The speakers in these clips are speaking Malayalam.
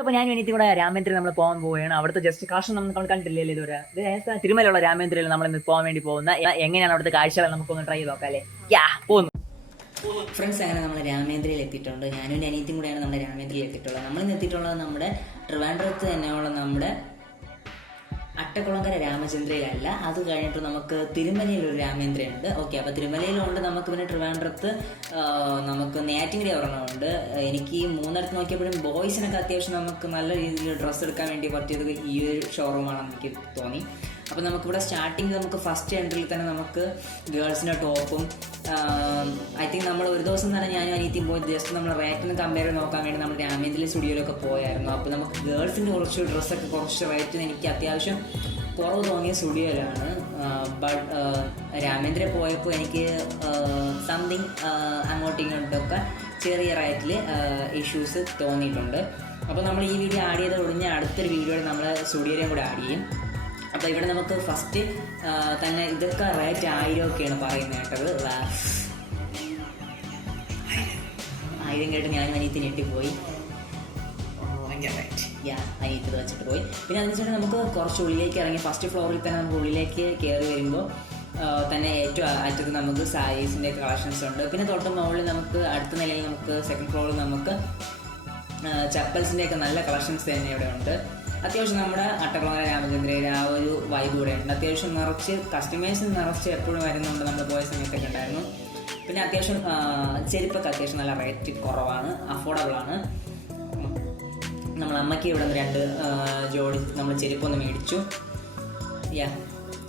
അപ്പോൾ ഞാൻ വേണ്ടി ഇവിടെ രാമേന്ദ്രയിൽ നമ്മൾ പോകാൻ പോവുകയാണ്. അവിടുത്തെ ജസ്റ്റ് കാശ് നമ്മൾ കണ്ടില്ലേ ഇതുവരെ. ഇത് തിരുമലയുള്ള രാമേന്ദ്രയിൽ നമ്മൾ ഇന്ന് പോകാൻ വേണ്ടി പോകുന്ന എങ്ങനെയാണ് അവിടുത്തെ കാഴ്ചകൾ നമുക്കൊന്ന് ട്രൈ ചെയ്ത് നോക്കാം അല്ലേ. പോകുന്നു ഫ്രണ്ട്സ്. അങ്ങനെ നമ്മൾ രാമേന്ദ്രയിൽ എത്തിയിട്ടുണ്ട്. ഞാനും എൻ്റെ അനിയത്തിയും കൂടെയാണ് നമ്മുടെ രാമേന്ദ്രയിൽ എത്തിയിട്ടുള്ളത്. നമ്മളിന്ന് എത്തിയിട്ടുള്ളത് നമ്മുടെ ട്രിവാൻഡ്രത്ത് തന്നെയുള്ള നമ്മുടെ അട്ടക്കുളങ്കര രാമചന്ദ്രയിലല്ല. അത് കഴിഞ്ഞിട്ട് നമുക്ക് തിരുമലയിൽ ഒരു രാമേന്ദ്രയുണ്ട്. ഓക്കെ, അപ്പോൾ തിരുമലയിലുണ്ട്. നമുക്ക് പിന്നെ ട്രിവാൻഡ്രത്ത് നമുക്ക് നെയ്യാറ്റിൻകര ഒരെണ്ണമുണ്ട്. എനിക്ക് മൂന്നിടത്ത് നോക്കിയപ്പോഴും ബോയ്സിനൊക്കെ അത്യാവശ്യം നമുക്ക് നല്ല രീതിയിൽ ഡ്രസ്സ് എടുക്കാൻ വേണ്ടി പറ്റിയത് ഈ ഒരു ഷോറൂമാണെന്ന് എനിക്ക് തോന്നി. അപ്പോൾ നമുക്കിവിടെ സ്റ്റാർട്ടിങ് നമുക്ക് ഫസ്റ്റ് എൻട്രിയിൽ തന്നെ നമുക്ക് ഗേൾസിൻ്റെ ടോപ്പും ഐ തിങ്ക് നമ്മൾ ഒരു ദിവസം തന്നെ ഞാനും അനിയത്തിയും പോയി ജസ്റ്റ് നമ്മൾ റേറ്റിന് കമ്പയർ ചെയ്ത് നോക്കാൻ വേണ്ടി നമ്മൾ രാമേന്ദ്രയിലെ സ്റ്റുഡിയോയിലൊക്കെ പോയായിരുന്നു. അപ്പോൾ നമുക്ക് ഗേൾസിൻ്റെ കുറച്ച് ഡ്രസ്സൊക്കെ കുറച്ച് റേറ്റിന് എനിക്ക് അത്യാവശ്യം കുറവ് തോന്നിയ സ്റ്റുഡിയോയിലാണ്. ബട്ട് രാമേന്ദ്ര പോയപ്പോൾ എനിക്ക് സംതിങ് അങ്ങോട്ടും ഇങ്ങോട്ടൊക്കെ ചെറിയ റേറ്റിൽ ഇഷ്യൂസ് തോന്നിയിട്ടുണ്ട്. അപ്പോൾ നമ്മൾ ഈ വീഡിയോ ആഡ് ചെയ്ത് ഒഴിഞ്ഞ അടുത്തൊരു വീഡിയോയിൽ നമ്മൾ സ്റ്റുഡിയോയിലും കൂടെ ആഡ് ചെയ്യും. അപ്പോൾ ഇവിടെ നമുക്ക് ഫസ്റ്റ് തന്നെ ഇതൊക്കെ റേറ്റ് 1000 ഒക്കെയാണ് പറയുന്നത് കേട്ടത്. 1000 കേട്ട് ഞാനും അനിയത്തി ഞെട്ടിപ്പോയി. അനിയത്തി വെച്ചിട്ട് പോയി. പിന്നെ അതിന് ശേഷം നമുക്ക് കുറച്ച് ഉള്ളിലേക്ക് ഇറങ്ങി ഫസ്റ്റ് ഫ്ലോറിൽ തന്നെ നമുക്ക് ഉള്ളിലേക്ക് കയറി വരുമ്പോൾ തന്നെ ഏറ്റവും അറ്റത്ത് നമുക്ക് സാരീസിൻ്റെ കളക്ഷൻസ് ഉണ്ട്. പിന്നെ തൊട്ട് മുകളിൽ നമുക്ക് അടുത്ത നിലയിൽ നമുക്ക് സെക്കൻഡ് ഫ്ലോറിൽ നമുക്ക് ചപ്പൽസിൻ്റെ ഒക്കെ നല്ല കളക്ഷൻസ് തന്നെ ഇവിടെ ഉണ്ട്. അത്യാവശ്യം നമ്മുടെ അട്ടക്കുളങ്ങര രാമചന്ദ്രയിൽ ആ ഒരു വൈബ് കൂടെ ഉണ്ട്. അത്യാവശ്യം നിറച്ച് കസ്റ്റമേഴ്സ് നിറച്ച് എപ്പോഴും വരുന്നുണ്ട്. നമ്മൾ പോയ സമയത്തൊക്കെ ഉണ്ടായിരുന്നു. പിന്നെ അത്യാവശ്യം ചെരുപ്പൊക്കെ അത്യാവശ്യം നല്ല റേറ്റ് കുറവാണ്, അഫോർഡബിളാണ്. നമ്മൾ അമ്മയ്ക്ക് ഇവിടെ നിന്ന് 2 ജോഡി നമ്മൾ ചെരുപ്പൊന്ന് മേടിച്ചു.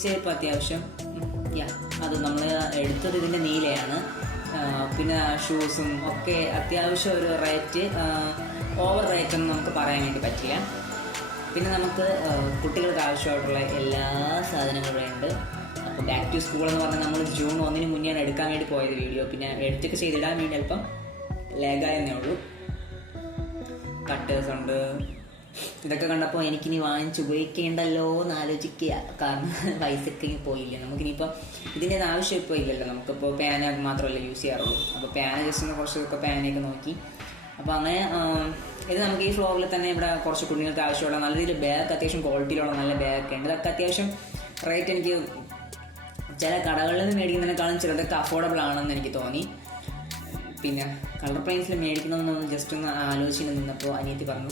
ചെരുപ്പ് അത്യാവശ്യം അത് നമ്മൾ എടുത്തത് ഇതിൻ്റെ നീലയാണ്. പിന്നെ ഷൂസും ഒക്കെ അത്യാവശ്യം ഒരു റേറ്റ് ഓവർ റേറ്റൊന്നും നമുക്ക് പറയാൻ വേണ്ടി പറ്റില്ല. പിന്നെ നമുക്ക് കുട്ടികൾക്ക് ആവശ്യമായിട്ടുള്ള എല്ലാ സാധനങ്ങളും ഇവിടെ ഉണ്ട്. അപ്പോൾ ബാക്ക് ടു സ്കൂൾ എന്ന് പറഞ്ഞാൽ നമ്മൾ ജൂൺ 1 മുന്നെയാണ് എടുക്കാൻ വേണ്ടി പോയത് വീഡിയോ. പിന്നെ എഡിറ്റൊക്കെ ചെയ്തിടാൻ വേണ്ടി അല്പം ലാഗായെന്നേ ഉള്ളൂ. കട്ടേഴ്സ് ഉണ്ട്. ഇതൊക്കെ കണ്ടപ്പോൾ എനിക്കിനി വാങ്ങിച്ച് ഉപയോഗിക്കേണ്ടല്ലോ എന്ന് ആലോചിക്കുക. കാരണം പൈസക്ക് പോയില്ല. നമുക്കിനിയിപ്പോൾ ഇതിൻ്റെ ആവശ്യം ഇപ്പോൾ ഇല്ലല്ലോ. നമുക്കിപ്പോൾ പാന മാത്രമല്ല യൂസ് ചെയ്യാറുള്ളൂ. അപ്പോൾ പാന ജസ്റ്റ് ഒന്ന് കുറച്ചൊക്കെ പാനയൊക്കെ നോക്കി. അപ്പോൾ അങ്ങനെ ഇത് നമുക്ക് ഈ ഫ്ലോറിൽ തന്നെ ഇവിടെ കുറച്ച് കുഞ്ഞുങ്ങൾക്ക് ആവശ്യമുള്ള നല്ല രീതിയിൽ ബാഗ് അത്യാവശ്യം ക്വാളിറ്റിയിലുള്ള നല്ല ബാഗൊക്കെ ഉണ്ട്. ഇതൊക്കെ അത്യാവശ്യം റേറ്റ് എനിക്ക് ചില കടകളിൽ നിന്ന് മേടിക്കുന്നതിനേക്കാളും ചിലതൊക്കെ അഫോർഡബിൾ ആണെന്ന് എനിക്ക് തോന്നി. പിന്നെ കളർ പ്രൈൻസിൽ മേടിക്കണമെന്നൊന്ന് ജസ്റ്റ് ഒന്ന് ആലോചിച്ച് നിന്നപ്പോൾ അനിയത്തി പറഞ്ഞു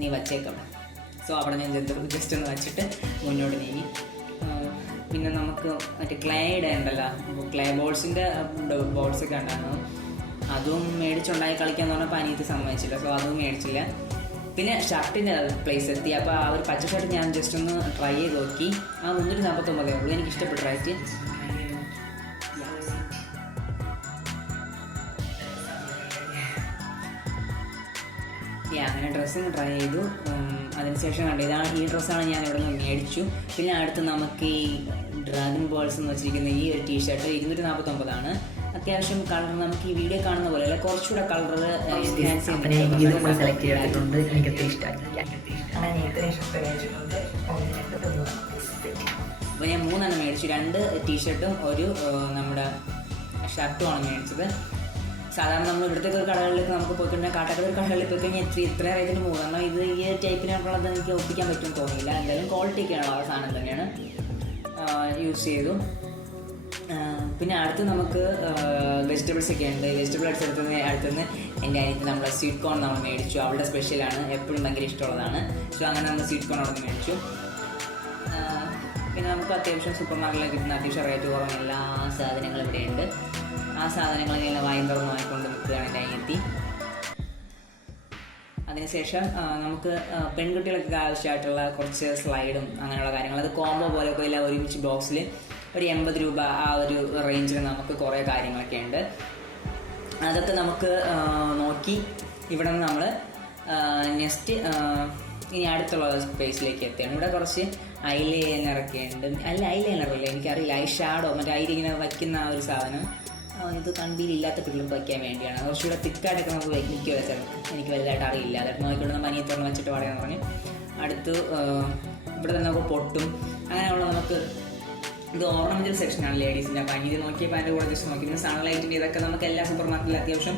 നീ വച്ചേക്കാം. സോ അവിടെ ഞാൻ ജസ്റ്റ് ഒന്ന് വച്ചിട്ട് മുന്നോട്ട് നീങ്ങി. പിന്നെ നമുക്ക് മറ്റേ ക്ലേയുടെ ഉണ്ടല്ലോ, ക്ലേ ബോൾസിൻ്റെ ബോൾസൊക്കെ ഉണ്ടായിരുന്നു. അതും മേടിച്ചുണ്ടായി കളിക്കാന്ന് പറഞ്ഞപ്പോൾ അനിയത്തി സമ്മതിച്ചില്ല. സോ അതും മേടിച്ചില്ല. പിന്നെ ഷർട്ടിൻ്റെ പ്ലേസ് എത്തി. അപ്പോൾ ആ ഒരു പച്ച ഷർട്ട് ഞാൻ ജസ്റ്റ് ഒന്ന് ട്രൈ ചെയ്ത് നോക്കി. ആ 349 ഉള്ളൂ. എനിക്ക് ഇഷ്ടപ്പെട്ട റേറ്റ്. അങ്ങനെ ഡ്രസ്സിങ് ട്രൈ ചെയ്തു. അതിനുശേഷം കണ്ടു ഈ ഡ്രസ്സാണ് ഞാൻ ഇവിടെ നിന്ന് മേടിച്ചു. പിന്നെ അടുത്ത് നമുക്ക് ഈ ഡ്രാഗൺ ബോൾസ് എന്ന് വെച്ചിരിക്കുന്ന ഈ ഒരു ടീഷർട്ട് 249 അത്യാവശ്യം കളർ നമുക്ക് ഈ വീഡിയോ കാണുന്ന പോലെ അല്ല, കുറച്ചുകൂടെ കളർ സെലക്ട് ചെയ്തിട്ടുണ്ട്. എനിക്ക് ഒത്തിരി ഇഷ്ടമായി. അപ്പോൾ ഞാൻ 3 മേടിച്ചു. 2 ടീഷർട്ടും ഒരു നമ്മുടെ ഷർട്ടുമാണ് മേടിച്ചത്. സാധാരണ നമ്മൾ ഇവിടുത്തെ ഒരു കടകളിലേക്ക് നമുക്ക് പോയിക്കഴിഞ്ഞാൽ കാട്ടക്കട ഒരു കടകളിൽ പോയി കഴിഞ്ഞാൽ ഇത്ര റേറ്റിന് പോകും. കാരണം ഇത് ഈ ടൈപ്പിനുള്ളത് എനിക്ക് ഒപ്പിക്കാൻ പറ്റുമെന്ന് തോന്നിയില്ല. എന്തായാലും ക്വാളിറ്റിയൊക്കെയാണ് ആ സാധനം തന്നെയാണ് യൂസ് ചെയ്തു. പിന്നെ അടുത്ത് നമുക്ക് വെജിറ്റബിൾസ് ഒക്കെ ഉണ്ട്. വെജിറ്റബിൾസ് അടുത്തുനിന്ന് എൻ്റെ അനിയത്തി നമ്മളെ സ്വീറ്റ് കോൺ നമ്മൾ മേടിച്ചു. അവളുടെ സ്പെഷ്യലാണ്, എപ്പോഴും ഭയങ്കര ഇഷ്ടമുള്ളതാണ്. സോ അങ്ങനെ നമ്മൾ സ്വീറ്റ് കോൺ അവിടെ നിന്ന് മേടിച്ചു. പിന്നെ നമുക്ക് അത്യാവശ്യം സൂപ്പർ മാർക്കറ്റിൽ കിട്ടുന്ന അത്യാവശ്യം റേറ്റ് കുറഞ്ഞ എല്ലാ സാധനങ്ങളും ഇവിടെയുണ്ട്. ആ സാധനങ്ങളെല്ലാം വാങ്ങി തുറന്ന് വാങ്ങിക്കൊണ്ട് നിൽക്കുകയാണ് എൻ്റെ അനിയത്തി. അതിനുശേഷം നമുക്ക് പെൺകുട്ടികൾക്ക് ആവശ്യമായിട്ടുള്ള കുറച്ച് സ്ലൈഡും അങ്ങനെയുള്ള കാര്യങ്ങൾ, അത് കോംബോ പോലെയൊക്കെ എല്ലാം ഒരുമിച്ച് ബോക്സിൽ ഒരു 80 രൂപ ആ ഒരു റേഞ്ചിൽ നമുക്ക് കുറേ കാര്യങ്ങളൊക്കെ ഉണ്ട്. അതൊക്കെ നമുക്ക് നോക്കി ഇവിടെ നിന്ന് നമ്മൾ നെക്സ്റ്റ് ഇനി അടുത്തുള്ള സ്പേസിലേക്ക് എത്തുകയാണ്. ഇവിടെ കുറച്ച് ഐലൈനറൊക്കെ ഉണ്ട്. അല്ല ഐലൈനറല്ലേ, എനിക്കറിയില്ല, ഐ ഷാഡോ മറ്റേ ഇങ്ങനെ വയ്ക്കുന്ന ആ ഒരു സാധനം. ഇത് കണ്ടിയില്ലാത്ത പിള്ളേർക്ക് വയ്ക്കാൻ വേണ്ടിയാണ്. കുറച്ചുകൂടെ തിക്കായിട്ടൊക്കെ നമുക്ക് വയ്ക്കുക വെച്ചാൽ എനിക്ക് വലുതായിട്ട് അറിയില്ല. അതൊക്കെ നോക്കിക്കൊണ്ട് നമ്മൾ അനിയത്തോളം വെച്ചിട്ട് പറയാമെന്ന് പറഞ്ഞ് അടുത്ത് ഇവിടെ തന്നെ നമുക്ക് പൊട്ടും അങ്ങനെയുള്ള നമുക്ക് ഇത് ഓർണമെന്റൽ സെക്ഷനാണ് ലേഡീസിൻ്റെ. അപ്പോൾ അനിയതി നോക്കിയപ്പോൾ അതിൻ്റെ കൂടെ ജസ്റ്റ് നോക്കി. പിന്നെ സൺലൈറ്റിൻ്റെ ഇതൊക്കെ നമുക്ക് എല്ലാ സൂപ്പർ മാർക്കറ്റിലും അത്യാവശ്യം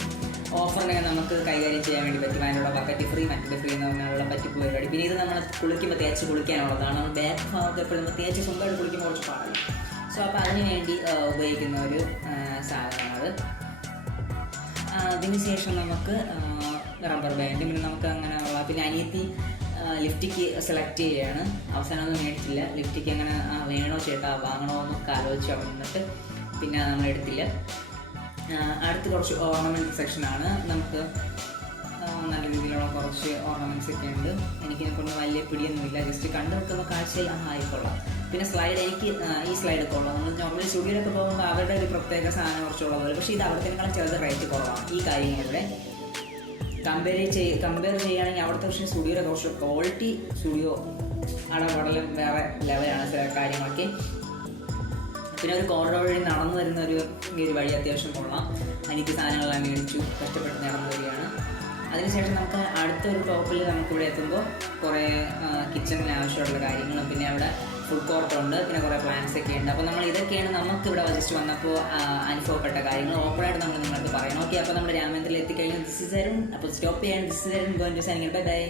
ഓഫറിനെ നമുക്ക് കൈകാര്യം ചെയ്യാൻ വേണ്ടി പറ്റും. അതിനുള്ള ബക്കറ്റ് ഫ്രീ, മറ്റത് ഫ്രീ എന്ന് പറഞ്ഞാലുള്ള പറ്റിപ്പ് പരിപാടി. പിന്നെ ഇത് നമ്മൾ കുളിക്കുമ്പോൾ തേച്ച് കുളിക്കാനുള്ളതാണ്. നമ്മൾ ബാക്ക് ഭാഗത്ത് എപ്പോഴും നമ്മൾ തേച്ച് സ്വന്തമായിട്ട് കുളിക്കുമ്പോൾ കുറച്ച് പാടില്ല. സോ അപ്പോൾ അതിന് വേണ്ടി ഉപയോഗിക്കുന്ന ഒരു സാധനമാണത്. അതിനുശേഷം നമുക്ക് റബ്ബർ ബാൻഡ്, പിന്നെ നമുക്ക് അങ്ങനെയുള്ള, പിന്നെ അനിയത്തി ലിഫ്റ്റിക്ക് സെലക്ട് ചെയ്യുകയാണ്. അവസാനമൊന്നും മേടിച്ചില്ല. ലിഫ്റ്റിക്ക് അങ്ങനെ വേണോ ചേട്ടാ വാങ്ങണോ എന്നൊക്കെ ആലോചിച്ച് അവിടെ നിന്നിട്ട് പിന്നെ നമ്മൾ എടുത്തില്ല. അടുത്ത് കുറച്ച് ഓർണമെൻറ്റ് സെക്ഷനാണ്. നമുക്ക് നല്ല രീതിയിലുള്ള കുറച്ച് ഓർണമെൻറ്റ്സ് ഒക്കെ ഉണ്ട്. എനിക്കിനെ കൊണ്ട് വലിയ പിടിയൊന്നുമില്ല. ജസ്റ്റ് കണ്ടു വെക്കുന്ന കാഴ്ചയിൽ ആയിക്കൊള്ളാം. പിന്നെ സ്ലൈഡ്, എനിക്ക് ഈ സ്ലൈഡ് കൊള്ളാം. നമ്മൾ നോർമലി സ്റ്റുഡിയോയിലൊക്കെ പോകുമ്പോൾ അവരുടെ ഒരു പ്രത്യേക സാധനം കുറച്ചുള്ളത് പോലെ, പക്ഷേ ഇത് അവിടത്തേക്കാളും ചെറുത് റേറ്റ് കുറവാണ്. ഈ കാര്യങ്ങളിവിടെ കമ്പയർ ചെയ്യുകയാണെങ്കിൽ അവിടുത്തെ പക്ഷേ സ്റ്റുഡിയോയുടെ കുറച്ച് ക്വാളിറ്റി, സ്റ്റുഡിയോ അടപടലും വേറെ ലെവലാണ് ചില കാര്യങ്ങളൊക്കെ. പിന്നെ ഒരു കോറിഡോർ വഴി നടന്നു വരുന്ന ഒരു വഴി അത്യാവശ്യം കൊള്ളാം. എനിക്ക് സാധനങ്ങളെല്ലാം മേടിച്ചു കഷ്ടപ്പെട്ട് നടന്നു വരികയാണ്. അതിനുശേഷം നമുക്ക് അടുത്തൊരു ടോപ്പിൽ നമുക്കിവിടെ എത്തുമ്പോൾ കുറേ കിച്ചണിന് ആവശ്യമുള്ള കാര്യങ്ങളും, പിന്നെ അവിടെ ഫുഡ് കോർട്ടുണ്ട്, പിന്നെ കുറേ പ്ലാൻസ് ഒക്കെ ഉണ്ട്. അപ്പോൾ നമ്മൾ ഇതൊക്കെയാണ് നമുക്കിവിടെ ജസ്റ്റ് വന്നപ്പോൾ അനുഭവപ്പെട്ട കാര്യങ്ങൾ. ഓപ്പണായിട്ട് നമ്മൾ നിങ്ങളടുത്ത് പറയണം. ഓക്കെ, അപ്പോൾ നമ്മുടെ രാമേന്ദ്രയിൽ എത്തിക്കഴിഞ്ഞാൽ ദിസ് ഇസ് അരുൺ. അപ്പോൾ സ്റ്റോപ്പ് ചെയ്യാൻ this is Arun going to signing. Bye by.